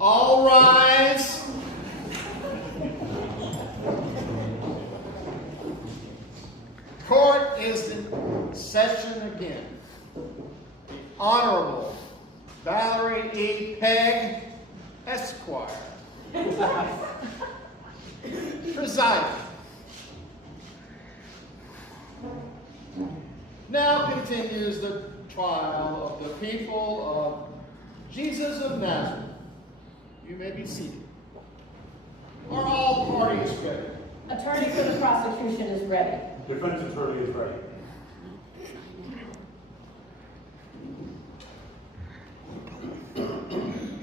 All rise. Court is in session again. The Honorable Valerie E. Pegg, Esquire, presiding. Now continues the trial of the people of Jesus of Nazareth. You may be seated. Are all parties ready? Attorney for the prosecution is ready. Defense attorney is ready.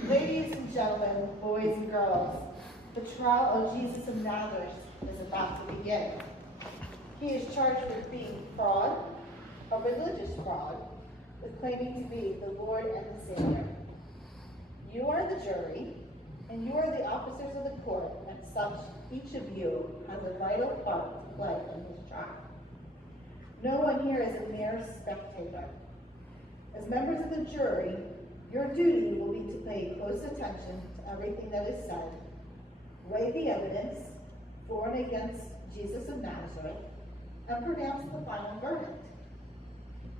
Ladies and gentlemen, boys and girls, the trial of Jesus of Nazareth is about to begin. He is charged with being fraud, a religious fraud, with claiming to be the Lord and the Savior. You are the jury, and you are the officers of the court, and such each of you has a vital part to play in his trial. No one here is a mere spectator. As members of the jury, your duty will be to pay close attention to everything that is said, weigh the evidence for and against Jesus of Nazareth, and pronounce the final verdict.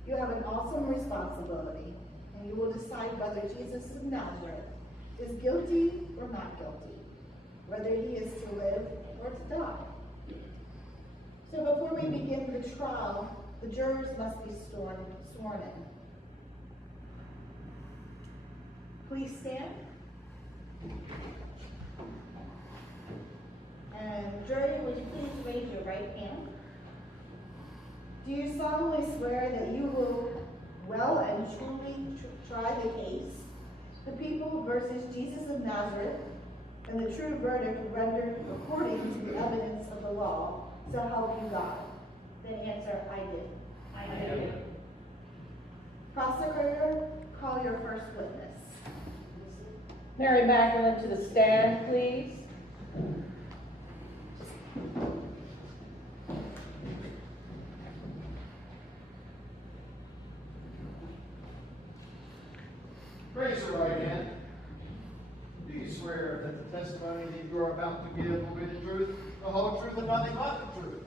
You have an awesome responsibility, and you will decide whether Jesus of Nazareth is guilty or not guilty, whether he is to live or to die. So before we begin the trial, the jurors must be sworn in. Please stand. And jury, would you please raise your right hand? Do you solemnly swear that you will well and truly try the case, the people versus Jesus of Nazareth, and the true verdict rendered according to the evidence of the law, so help you God? Then answer, I do. I do. Prosecutor, call your first witness. Mary Magdalene to the stand, please. Raise your right hand. Do you swear that the testimony that you are about to give will be the truth, the whole truth, and nothing but the truth?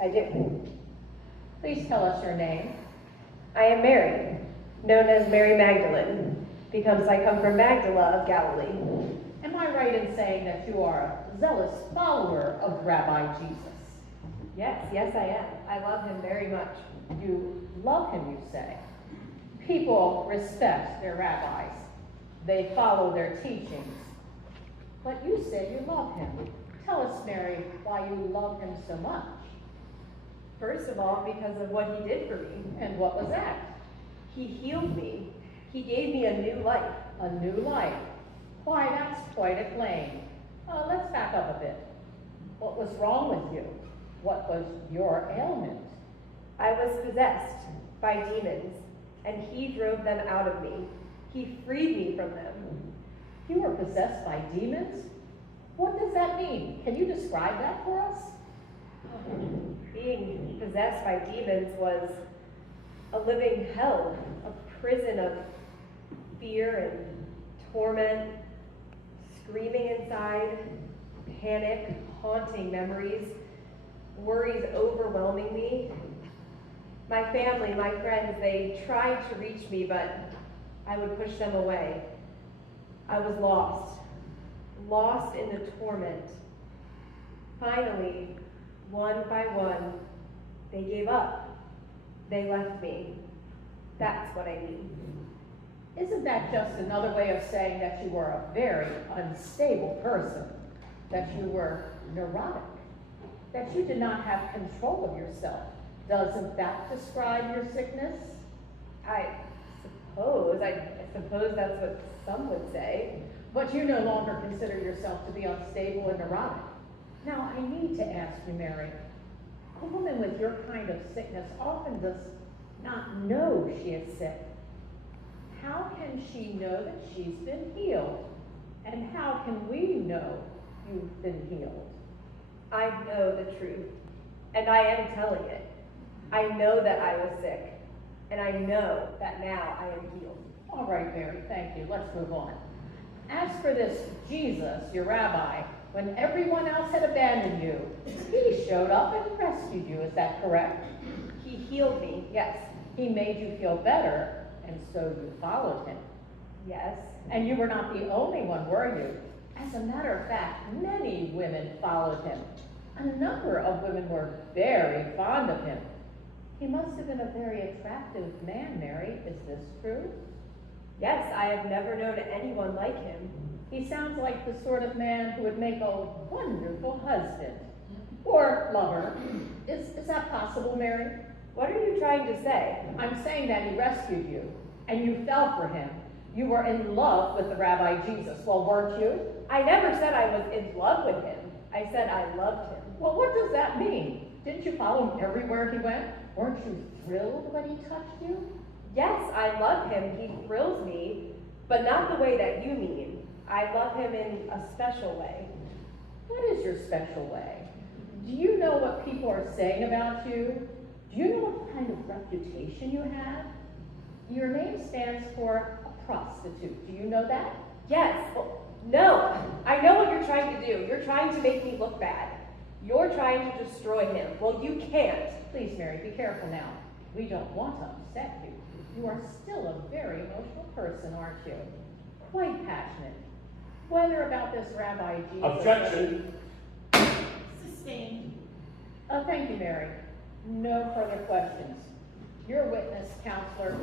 I do. Please tell us your name. I am Mary, known as Mary Magdalene, because I come from Magdala of Galilee. Am I right in saying that you are a zealous follower of Rabbi Jesus? Yes, I am. I love him very much. You love him, you say. People respect their rabbis. They follow their teachings. But you said you love him. Tell us, Mary, why you love him so much. First of all, because of what he did for me. And what was that? He healed me. He gave me a new life. A new life. Why, that's quite a claim. Let's back up a bit. What was wrong with you? What was your ailment? I was possessed by demons, and he drove them out of me. He freed me from them. You were possessed by demons? What does that mean? Can you describe that for us? Being possessed by demons was a living hell, a prison of fear and torment, screaming inside, panic, haunting memories, worries overwhelming me. My family, my friends, they tried to reach me, but I would push them away. I was lost in the torment. Finally, one by one, they gave up. They left me. That's what I mean. Isn't that just another way of saying that you were a very unstable person? That you were neurotic? That you did not have control of yourself? Doesn't that describe your sickness? I suppose that's what some would say. But you no longer consider yourself to be unstable and neurotic. Now, I need to ask you, Mary, a woman with your kind of sickness often does not know she is sick. How can she know that she's been healed? And how can we know you've been healed? I know the truth, and I am telling it. I know that I was sick, and I know that now I am healed. All right, Mary, thank you. Let's move on. As for this Jesus, your rabbi, when everyone else had abandoned you, he showed up and rescued you, is that correct? He healed me, yes. He made you feel better, and so you followed him. Yes. And you were not the only one, were you? As a matter of fact, many women followed him. A number of women were very fond of him. He must have been a very attractive man, Mary. Is this true? Yes, I have never known anyone like him. He sounds like the sort of man who would make a wonderful husband or lover. Is that possible, Mary? What are you trying to say? I'm saying that he rescued you, and you fell for him. You were in love with the Rabbi Jesus, well, weren't you? I never said I was in love with him. I said I loved him. Well, what does that mean? Didn't you follow him everywhere he went? Weren't you thrilled when he touched you? Yes, I love him. He thrills me, but not the way that you mean. I love him in a special way. What is your special way? Do you know what people are saying about you? Do you know what kind of reputation you have? Your name stands for a prostitute. Do you know that? Yes. Well, no. I know what you're trying to do. You're trying to make me look bad. You're trying to destroy him. Well, you can't. Please, Mary, be careful now. We don't want to upset you. You are still a very emotional person, aren't you? Quite passionate. Whether about this Rabbi Jesus... Objection. Sustained. Thank you, Mary. No further questions. Your witness, counselor.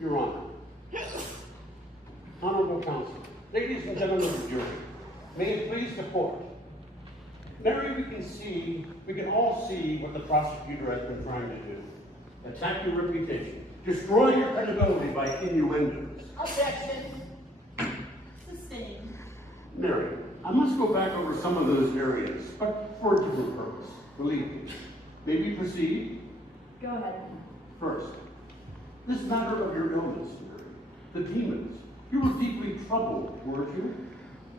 Your Honor. Honorable counsel, ladies and gentlemen of the jury, may it please the court. Mary, we can all see what the prosecutor has been trying to do. Attack your reputation, destroy your credibility by innuendos. Objection. Sustained. Mary, I must go back over some of those areas, but for a different purpose. Believe me. May we proceed? Go ahead. First, this matter of your illness, Mary, the demons. You were deeply troubled, weren't you?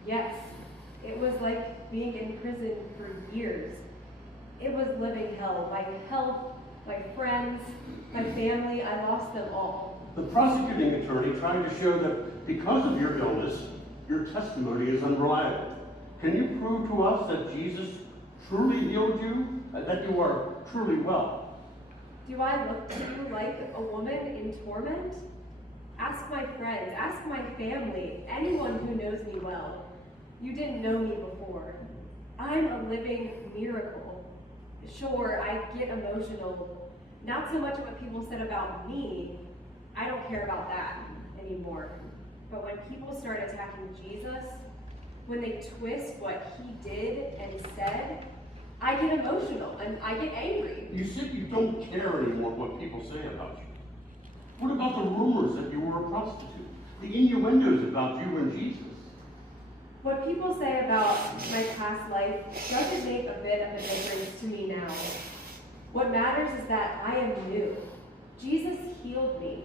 Yes. It was like being in prison for years. It was living hell. My health, my friends, my family, I lost them all. The prosecuting attorney tried to show that because of your illness, your testimony is unreliable. Can you prove to us that Jesus truly healed you, that you are truly well? Do I look to you like a woman in torment? Ask my friends, ask my family, anyone who knows me well. You didn't know me before. I'm a living miracle. Sure, I get emotional. Not so much what people said about me. I don't care about that anymore. But when people start attacking Jesus, when they twist what he did and said, I get emotional and I get angry. You said you don't care anymore what people say about you. What about the rumors that you were a prostitute? The innuendos about you and Jesus? What people say about my past life doesn't make a bit of a difference to me now. What matters is that I am new. Jesus healed me.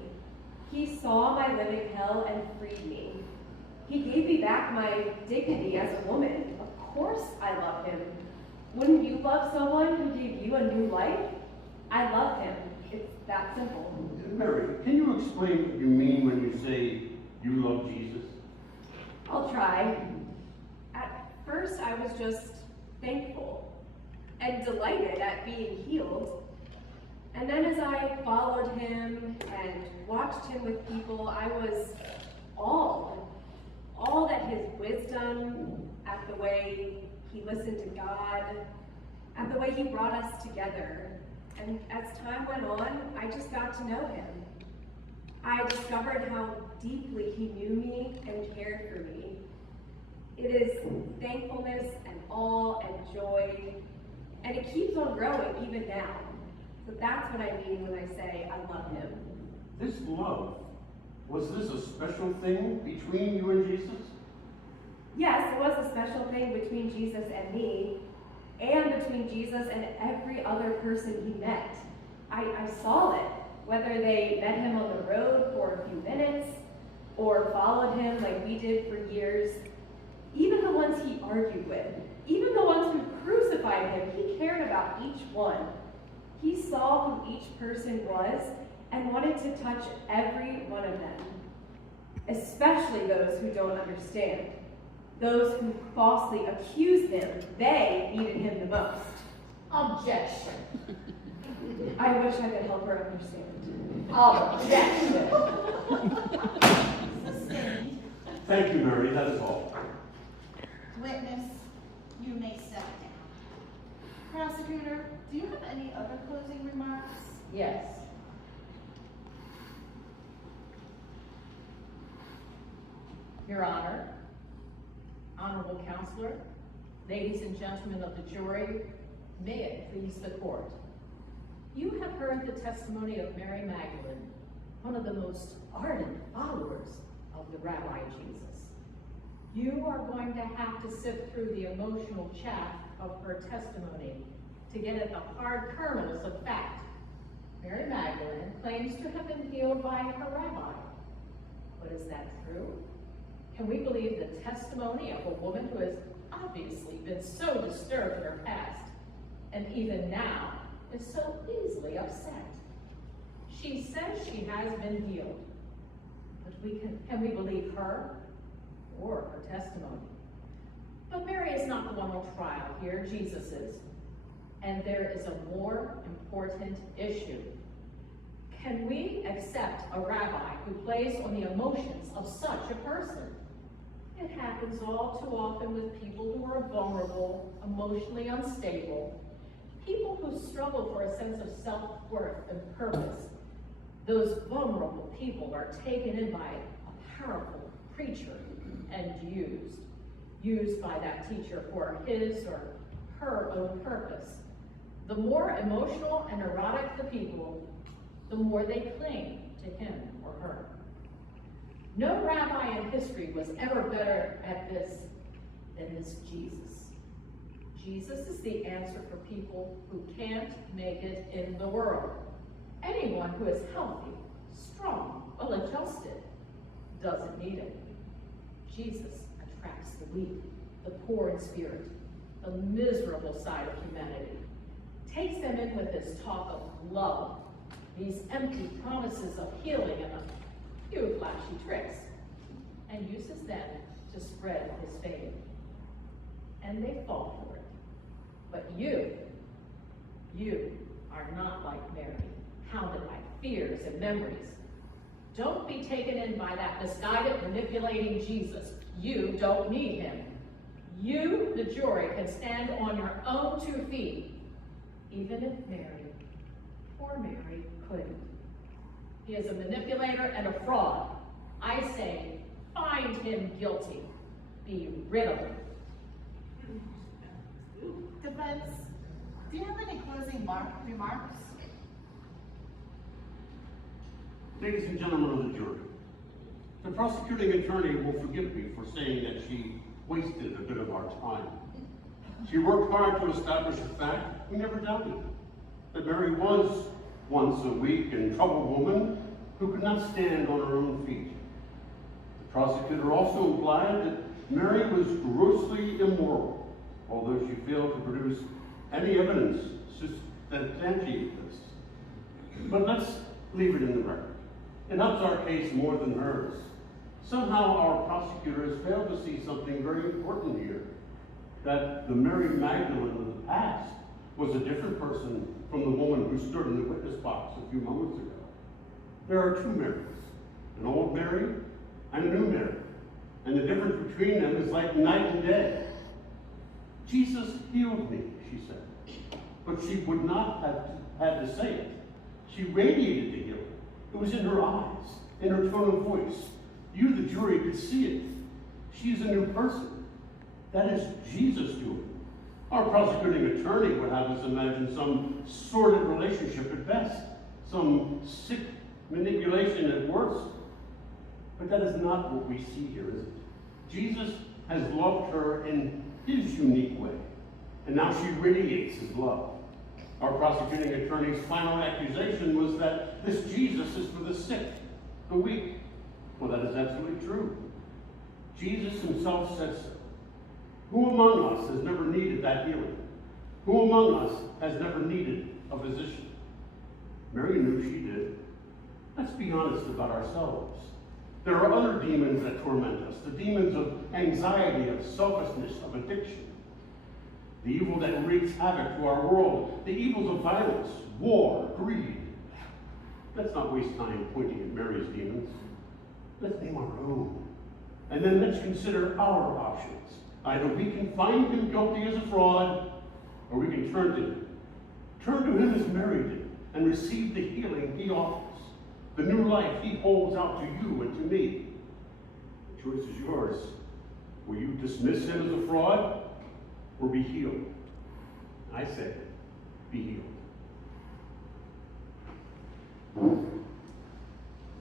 He saw my living hell and freed me. He gave me back my dignity as a woman. Of course I love him. Wouldn't you love someone who gave you a new life? I love him. It's that simple. Mary, can you explain what you mean when you say you love Jesus? I'll try. At first, I was just thankful and delighted at being healed. And then as I followed him and watched him with people, I was awed at his wisdom, at the way he listened to God, at the way he brought us together. And as time went on, I just got to know him. I discovered how deeply he knew me and cared for me. It is thankfulness and awe and joy, and it keeps on growing even now. So that's what I mean when I say I love him. This love, was this a special thing between you and Jesus? Yes, it was a special thing between Jesus and me, and between Jesus and every other person he met. I saw it, whether they met him on the road for a few minutes, or followed him like we did for years. Even the ones he argued with, even the ones who crucified him, he cared about each one. He saw who each person was, and wanted to touch every one of them, especially those who don't understand, those who falsely accuse him they needed him the most. Objection. I wish I could help her understand. Objection. Sustained. Thank you, Mary, that is all. Witness, you may step down. Prosecutor, do you have any other closing remarks? Yes. Your Honor, Honorable Counselor, ladies and gentlemen of the jury, may it please the court. You have heard the testimony of Mary Magdalene, one of the most ardent followers of the Rabbi Jesus. You are going to have to sift through the emotional chaff of her testimony to get at the hard kernels of fact. Mary Magdalene claims to have been healed by her rabbi. But is that true? Can we believe the testimony of a woman who has obviously been so disturbed in her past, and even now is so easily upset? She says she has been healed, but can we believe her or her testimony? But Mary is not the one on trial here, Jesus is. And there is a more important issue. Can we accept a rabbi who plays on the emotions of such a person? It happens all too often with people who are vulnerable, emotionally unstable, people who struggle for a sense of self-worth and purpose. Those vulnerable people are taken in by a powerful preacher and used by that teacher for his or her own purpose. The more emotional and neurotic the people, the more they cling to him or her. No rabbi in history was ever better at this than this Jesus. Jesus is the answer for people who can't make it in the world. Anyone who is healthy, strong, well-adjusted doesn't need it. Jesus attracts the weak, the poor in spirit, the miserable side of humanity, takes them in with his talk of love, these empty promises of healing and a few flashy tricks, and uses them to spread his fame. And they fall for it. But you are not like Mary, hounded by fears and memories. Don't be taken in by that misguided, manipulating Jesus. You don't need him. You, the jury, can stand on your own 2 feet, even if Mary, poor Mary, couldn't. He is a manipulator and a fraud. I say, find him guilty. Be rid of him. Defense, do you have any closing remarks? Ladies and gentlemen of the jury, the prosecuting attorney will forgive me for saying that she wasted a bit of our time. She worked hard to establish a fact we never doubted, that Mary was once a weak and troubled woman who could not stand on her own feet. The prosecutor also implied that Mary was grossly immoral, although she failed to produce any evidence substantiating this. But let's leave it in the record. It helps our case more than hers. Somehow our prosecutor has failed to see something very important here, that the Mary Magdalene of the past was a different person from the woman who stood in the witness box a few moments ago. There are 2 Marys, an old Mary and a new Mary, and the difference between them is like night and day. Jesus healed me, she said, but she would not have had to say it. She radiated the healing. It was in her eyes, in her tone of voice. You, the jury, could see it. She's a new person. That is Jesus doing. Our prosecuting attorney would have us imagine some sordid relationship at best, some sick manipulation at worst. But that is not what we see here, is it? Jesus has loved her in his unique way, and now she radiates his love. Our prosecuting attorney's final accusation was that this Jesus is for the sick, the weak. Well, that is absolutely true. Jesus himself said so. Who among us has never needed that healing? Who among us has never needed a physician? Mary knew she did. Let's be honest about ourselves. There are other demons that torment us, the demons of anxiety, of selfishness, of addiction. The evil that wreaks havoc to our world, the evils of violence, war, greed. Let's not waste time pointing at Mary's demons. Let's name our own. And then let's consider our options. Either we can find him guilty as a fraud, or we can turn to him. Turn to him as Mary did, and receive the healing he offers, the new life he holds out to you and to me. The choice is yours. Will you dismiss him as a fraud, or be healed? I say, be healed.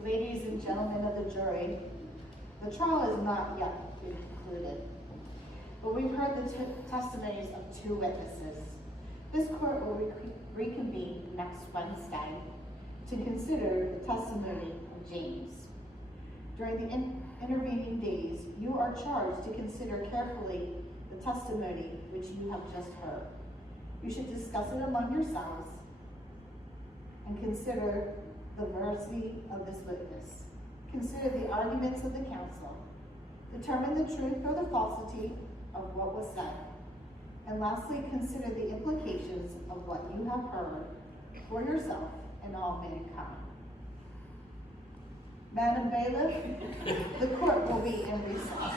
Ladies and gentlemen of the jury, the trial is not yet concluded, but we've heard the testimonies of 2 witnesses. This court will reconvene next Wednesday to consider the testimony of James. During the intervening days, you are charged to consider carefully the testimony which you have just heard. You should discuss it among yourselves and consider the veracity of this witness. Consider the arguments of the counsel. Determine the truth or the falsity of what was said. And lastly, consider the implications of what you have heard for yourself and all mankind. Madam Bailiff, the court will be in recess.